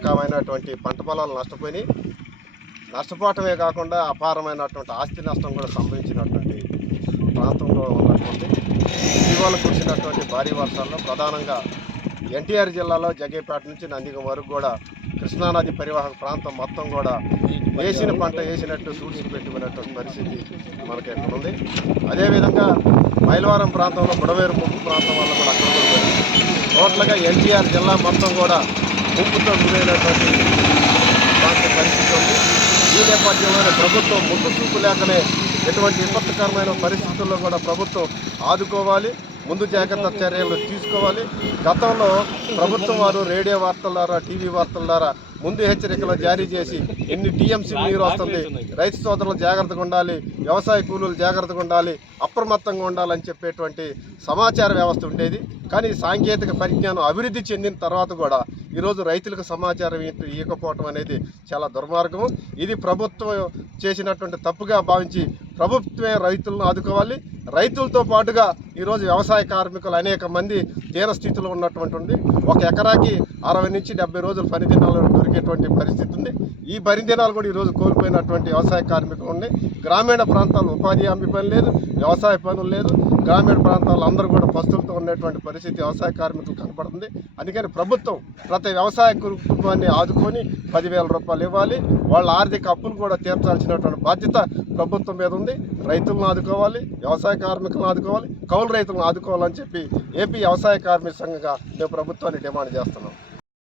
అనేకమైనటువంటి పంట పొలాలు నష్టపోయి నష్టపోవటమే కాకుండా అపారమైనటువంటి ఆస్తి నష్టం కూడా సంభవించినటువంటి ప్రాంతంలో ఉన్నటువంటి ఇటీవల కురిసినటువంటి భారీ వర్షాల్లో ప్రధానంగా ఎన్టీఆర్ జిల్లాలో జగ్గేపేట నుంచి నందిగం వరకు కూడా కృష్ణానది పరివాహక ప్రాంతం మొత్తం కూడా వేసిన పంట వేసినట్టు సూడ్చుకు పెట్టుకున్నటువంటి పరిస్థితి మనకి ఎక్కడ ఉంది. అదేవిధంగా మైలవరం ప్రాంతంలో బుడవేరు ముంపు ప్రాంతం వల్ల కూడా అక్కడ కూడా టోటల్గా ఎన్టీఆర్ జిల్లా మొత్తం కూడా ముంపుతో గురైనటువంటి ప్రాంత పరిస్థితి ఉంది. ఈ నేపథ్యంలోనే ప్రభుత్వం ముందు చూపు లేకనే ఎటువంటి విపత్కరమైన పరిస్థితుల్లో కూడా ప్రభుత్వం ఆదుకోవాలి, ముందు జాగ్రత్త చర్యలు తీసుకోవాలి. గతంలో ప్రభుత్వం వారు రేడియో వార్తల ద్వారా, టీవీ వార్తల ద్వారా ముందు హెచ్చరికలు జారీ చేసి ఎన్ని టీఎంసీ నీరు వస్తుంది, రైతు సోదరులు జాగ్రత్తగా ఉండాలి, వ్యవసాయ కూలీలు జాగ్రత్తగా ఉండాలి, అప్రమత్తంగా ఉండాలని చెప్పేటువంటి సమాచార వ్యవస్థ ఉండేది. కానీ సాంకేతిక పరిజ్ఞానం అభివృద్ధి చెందిన తర్వాత కూడా ఈరోజు రైతులకు సమాచారం ఇవ్వకపోవటం అనేది చాలా దుర్మార్గం. ఇది ప్రభుత్వం చేసినటువంటి తప్పుగా భావించి ప్రభుత్వమే రైతులను ఆదుకోవాలి. రైతులతో పాటుగా ఈరోజు వ్యవసాయ కార్మికులు అనేక మంది తీర స్థితిలో ఉన్నటువంటి ఉంది. ఒక ఎకరాకి 60 నుంచి 70 రోజులు పని దినాలు దొరికేటువంటి పరిస్థితి ఉంది. ఈ పని దినాలు కూడా ఈరోజు కోల్పోయినటువంటి వ్యవసాయ కార్మికులు ఉన్నాయి. గ్రామీణ ప్రాంతాల్లో ఉపాధి హామీ పని లేదు, వ్యవసాయ పనులు లేదు. గ్రామీణ ప్రాంతాల్లో అందరూ కూడా పస్తులతో ఉన్నటువంటి పరిస్థితి వ్యవసాయ కార్మికులు కనపడుతుంది. అందుకని ప్రభుత్వం ప్రతి వ్యవసాయ కుటుంబాన్ని ఆదుకొని 10,000 రూపాయలు ఇవ్వాలి. వాళ్ళ ఆర్థిక అప్పులు కూడా తీర్చాల్సినటువంటి బాధ్యత ప్రభుత్వం మీద ఉంది. రైతులను ఆదుకోవాలి, వ్యవసాయ కార్మికులను ఆదుకోవాలి, కౌలు రైతులను ఆదుకోవాలని చెప్పి ఏపీ వ్యవసాయ కార్మిక సంఘంగా మేము ప్రభుత్వాన్ని డిమాండ్ చేస్తున్నాం.